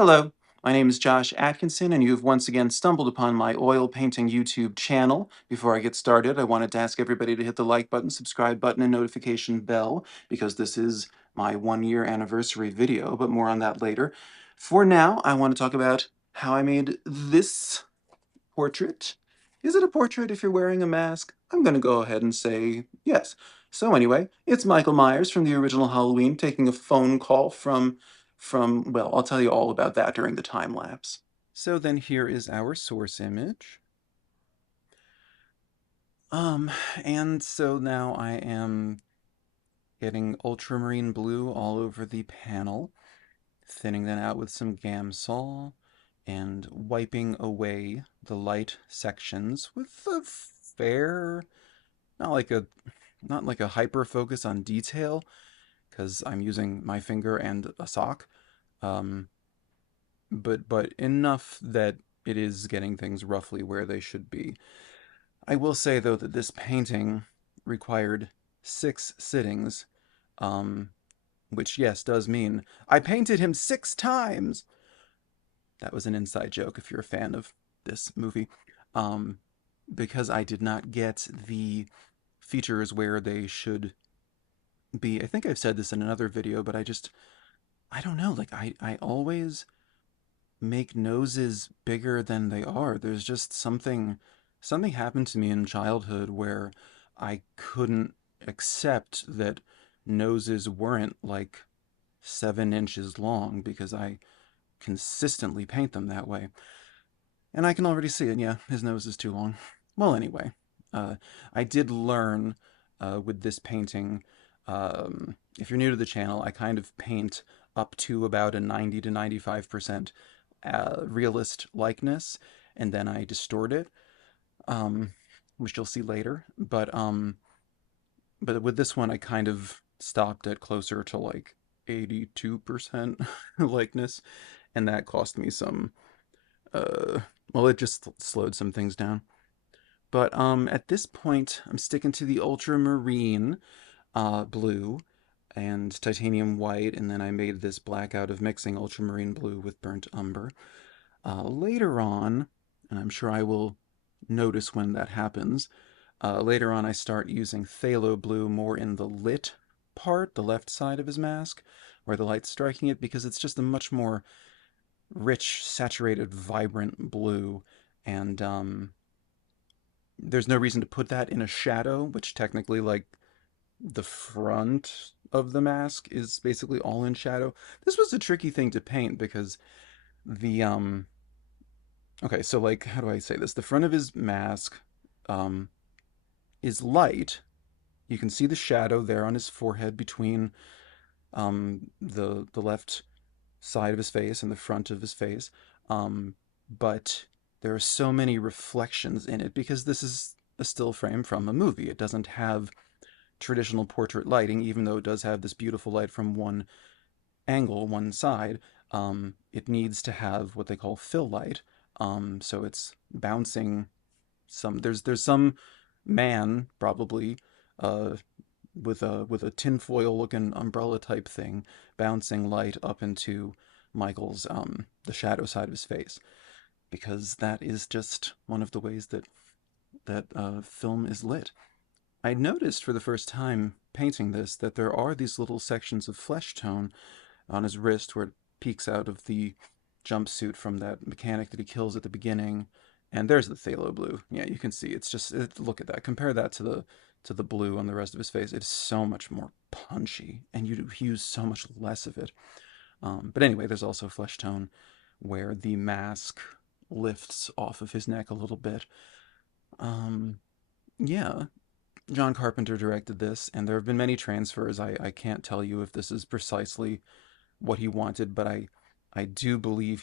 Hello, my name is Josh Atkinson, and you have once again stumbled upon my oil painting YouTube channel. Before I get started, I wanted to ask everybody to hit the like button, subscribe button, and notification bell, because this is my 1-year anniversary video, but more on that later. For now, I want to talk about how I made this portrait. Is it a portrait if you're wearing a mask? I'm going to go ahead and say yes. So anyway, it's Michael Myers from the original Halloween taking a phone call from, well, I'll tell you all about that during the time lapse. So then here is our source image. Um, and so now I am getting ultramarine blue all over the panel, thinning that out with some Gamsol, and wiping away the light sections with a fair, not like a not like a hyper focus on detail, because I'm using my finger and a sock, um, but enough that it is getting things roughly where they should be. I will say though that this painting required 6 sittings, um, which yes does mean I painted him 6 times. That was an inside joke if you're a fan of this movie. Um, because I did not get the features where they should be. I think I've said this in another video, but I don't know, like I always make noses bigger than they are. There's just something happened to me in childhood where I couldn't accept that noses weren't like 7 inches long because I consistently paint them that way. And I can already see it. Yeah, his nose is too long. Well, anyway, uh, I did learn with this painting. If you're new to the channel, I kind of paint up to about a 90 to 95% realist likeness, and then I distort it, um, which you'll see later. But with this one, I kind of stopped at closer to like 82% likeness, and that cost me some uh well, it just slowed some things down. But at this point I'm sticking to the ultramarine blue and titanium white, and then I made this black out of mixing ultramarine blue with burnt umber. Later on, and I'm sure I will notice when that happens, later on I start using phthalo blue more in the lit part, the left side of his mask, where the light's striking it, because it's just a much more rich, saturated, vibrant blue, and there's no reason to put that in a shadow, which technically, like, the front of the mask is basically all in shadow. This was a tricky thing to paint because the okay, so like, how do I say this? The front of his mask um is light. You can see the shadow there on his forehead between the left side of his face and the front of his face. But there are so many reflections in it because this is a still frame from a movie. It doesn't have traditional portrait lighting, even though it does have this beautiful light from one angle, one side. It needs to have what they call fill light. So it's bouncing some. There's some man probably uh, with a tinfoil looking umbrella type thing bouncing light up into Michael's the shadow side of his face, because that is just one of the ways that film is lit. I noticed for the first time painting this that there are these little sections of flesh tone on his wrist where it peeks out of the jumpsuit from that mechanic that he kills at the beginning. And there's the phthalo blue. Yeah, you can see it's just look at that. Compare that to the blue on the rest of his face. It's so much more punchy, and you use so much less of it. But anyway, there's also flesh tone where the mask lifts off of his neck a little bit. Um, yeah, John Carpenter directed this, and there have been many transfers. I can't tell you if this is precisely what he wanted, but I do believe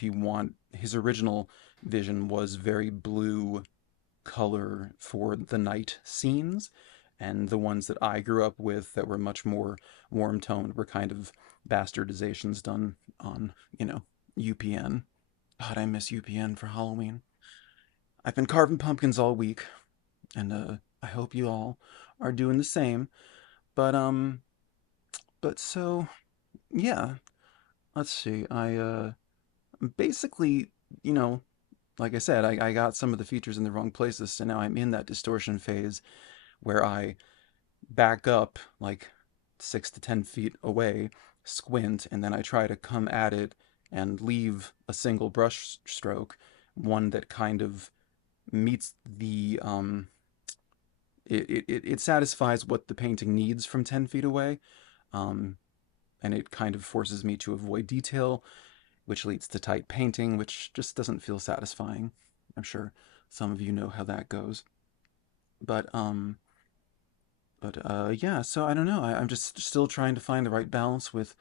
his original vision was very blue color for the night scenes, and the ones that I grew up with that were much more warm toned were kind of bastardizations done on, UPN. God, I miss UPN for Halloween. I've been carving pumpkins all week, and I hope you all are doing the same. But but so yeah, let's see. basically, you know, like I said, I got some of the features in the wrong places, so now I'm in that distortion phase where I back up like 6 to 10 feet away, squint, and then I try to come at it and leave a single brush stroke, one that kind of meets the it satisfies what the painting needs from 10 feet away, um, and it kind of forces me to avoid detail, which leads to tight painting, which just doesn't feel satisfying. I'm sure some of you know how that goes. But yeah, so I don't know. I'm just still trying to find the right balance with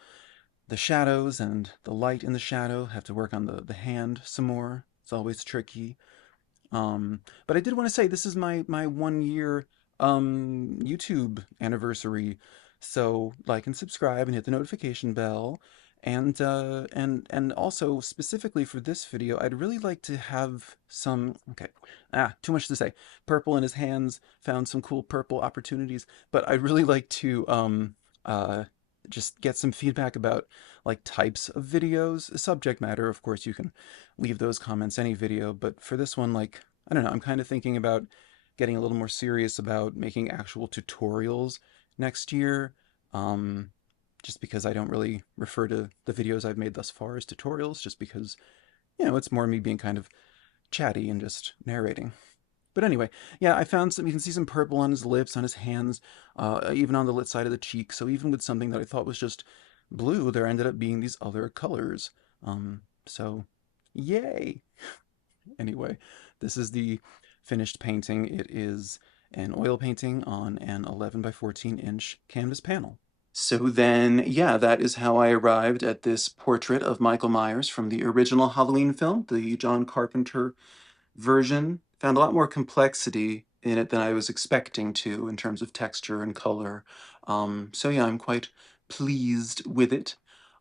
the shadows and the light in the shadow. Have to work on the hand some more. It's always tricky. But I did want to say this is my 1 year YouTube anniversary. So like and subscribe and hit the notification bell. And also specifically for this video, I'd really like to have some too much to say. Purple in his hands, found some cool purple opportunities, but I'd really like to uh just get some feedback about like types of videos, subject matter. Of course, you can leave those comments any video, but for this one, like, I don't know, I'm kind of thinking about getting a little more serious about making actual tutorials next year. Um, just because I don't really refer to the videos I've made thus far as tutorials, just because, it's more me being kind of chatty and just narrating. But anyway, yeah, I found some, you can see some purple on his lips, on his hands, even on the lit side of the cheek. So even with something that I thought was just blue, there ended up being these other colors. So yay! Anyway, this is the finished painting. It is an oil painting on an 11 by 14 inch canvas panel. So then, yeah, that is how I arrived at this portrait of Michael Myers from the original Halloween film, the John Carpenter version. Found a lot more complexity in it than I was expecting to in terms of texture and color. So yeah, I'm quite pleased with it.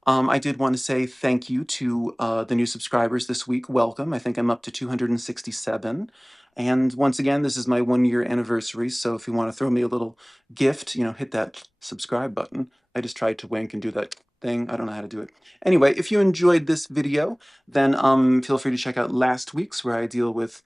I did want to say thank you to the new subscribers this week. Welcome. I think I'm up to 267. And once again, this is my 1 year anniversary. So if you want to throw me a little gift, hit that subscribe button. I just tried to wink and do that thing. I don't know how to do it. Anyway, if you enjoyed this video, then feel free to check out last week's where I deal with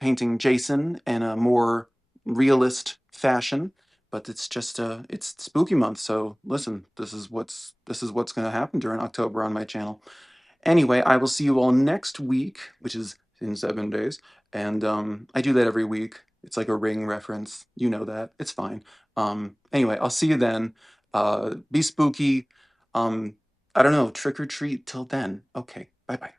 painting Jason in a more realist fashion. But it's just it's spooky month, so listen, this is what's going to happen during October on my channel. Anyway, I will see you all next week, which is in 7 days, and I do that every week. It's like a Ring reference, you know that. It's fine. Anyway, I'll see you then. Be spooky. I don't know, trick or treat till then. Okay, bye bye.